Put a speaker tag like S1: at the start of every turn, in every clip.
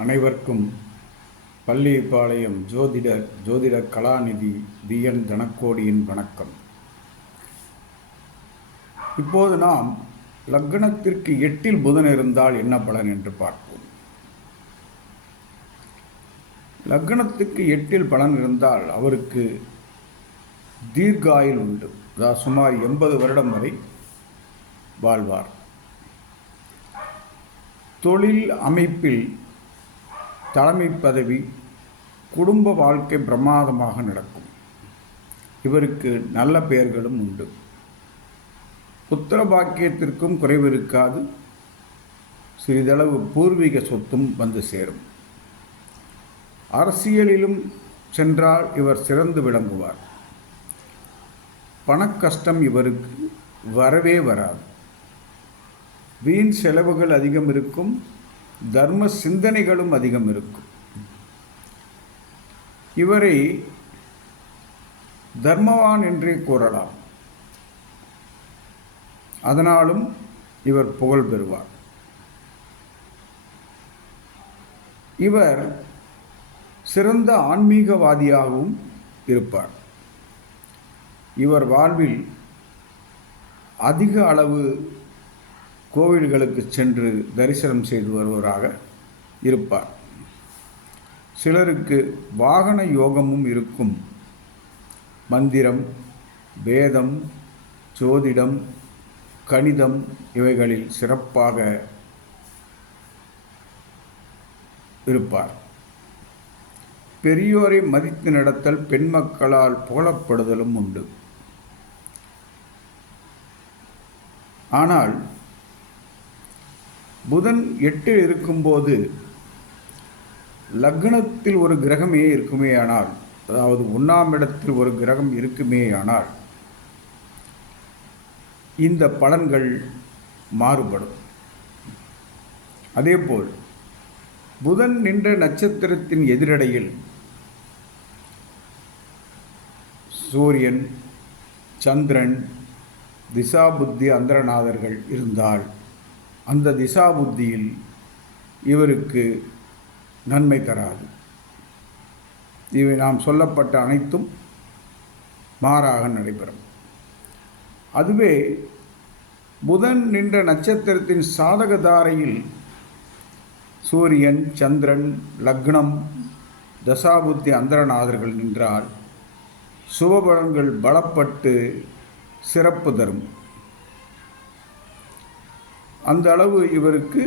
S1: அனைவருக்கும் பள்ளிப்பாளையம் ஜோதிடர் ஜோதிடர் கலாநிதி வி. என். தனக்கோடியின் வணக்கம். இப்போது நாம் லக்னத்திற்கு எட்டில் புதன் இருந்தால் என்ன பலன் என்று பார்ப்போம். லக்னத்துக்கு எட்டில் பலன் இருந்தால் அவருக்கு தீர்காயில் உண்டு. அதாவது சுமார் எண்பது வருடம் வரை வாழ்வார். தொழில் அமைப்பில் தலைமை பதவி குடும்ப வாழ்க்கை பிரமாதமாக நடக்கும். இவருக்கு நல்ல பெயர்களும் உண்டு. புத்திர பாக்கியத்திற்கும் குறைவு இருக்காது. சிறிதளவு பூர்வீக சொத்தும் வந்து சேரும். அரசியலிலும் சென்றால் இவர் சிறந்து விளங்குவார். பணக்கஷ்டம் இவருக்கு வரவே வராது. வீண் செலவுகள் அதிகம் இருக்கும். தர்ம சிந்தனைகளும் அதிகம் இருக்கும். இவரை தர்மவான் என்றே கூறலாம். அதனாலும் இவர் புகழ் பெறுவார். இவர் சிறந்த ஆன்மீகவாதியாகவும் இருப்பார். இவர் வாழ்வில் அதிக அளவு கோவில்களுக்கு சென்று தரிசனம் செய்து வருவராக இருப்பார். சிலருக்கு வாகன யோகமும் இருக்கும். மந்திரம் வேதம் ஜோதிடம் கணிதம் இவைகளில் சிறப்பாக இருப்பார். பெரியோரை மதித்து நடத்தல் பெண் மக்களால் புகழப்படுதலும் உண்டு. ஆனால் புதன் எட்டு இருக்கும்போது லக்னத்தில் ஒரு கிரகமே இருக்குமே ஆனால் அதாவது ஒன்றாம் இடத்தில் ஒரு கிரகம் இருக்குமே ஆனால் இந்த பலன்கள் மாறுபடும். அதேபோல் புதன் நின்ற நட்சத்திரத்தின் எதிரடையில் சூரியன் சந்திரன் திசாபுத்தி அந்தரநாதர்கள் இருந்தால் அந்த திசா புத்தியில் இவருக்கு நன்மை தராது. இவை நாம் சொல்லப்பட்ட அனைத்தும் மாறாக நடைபெறும். அதுவே புதன் நின்ற நட்சத்திரத்தின் சாதக தாரையில் சூரியன் சந்திரன் லக்னம் தசாபுத்தி அந்தரநாதர்கள் நின்றால் சுபபலன்கள் பலப்பட்டு சிறப்பு தரும். அந்த அளவு இவருக்கு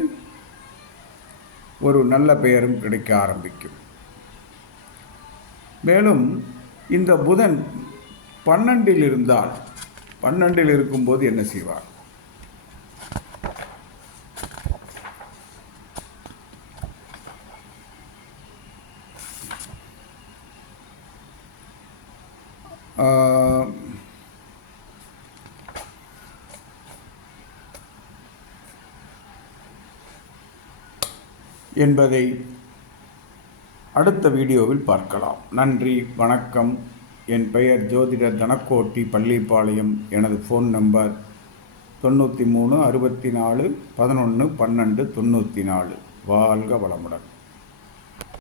S1: ஒரு நல்ல பெயரும் கிடைக்க ஆரம்பிக்கும். மேலும் இந்த புதன் பன்னெண்டில் இருந்தால் பன்னெண்டில் இருக்கும்போது என்ன செய்வார்? என்பதை அடுத்த வீடியோவில் பார்க்கலாம். நன்றி வணக்கம். என் பெயர் ஜோதிடர் தனக்கோட்டி பள்ளிப்பாளையம். எனது ஃபோன் நம்பர் தொண்ணூற்றி மூணு அறுபத்தி நாலு பதினொன்று பன்னெண்டு தொண்ணூற்றி நாலு. வாழ்க வளமுடன்.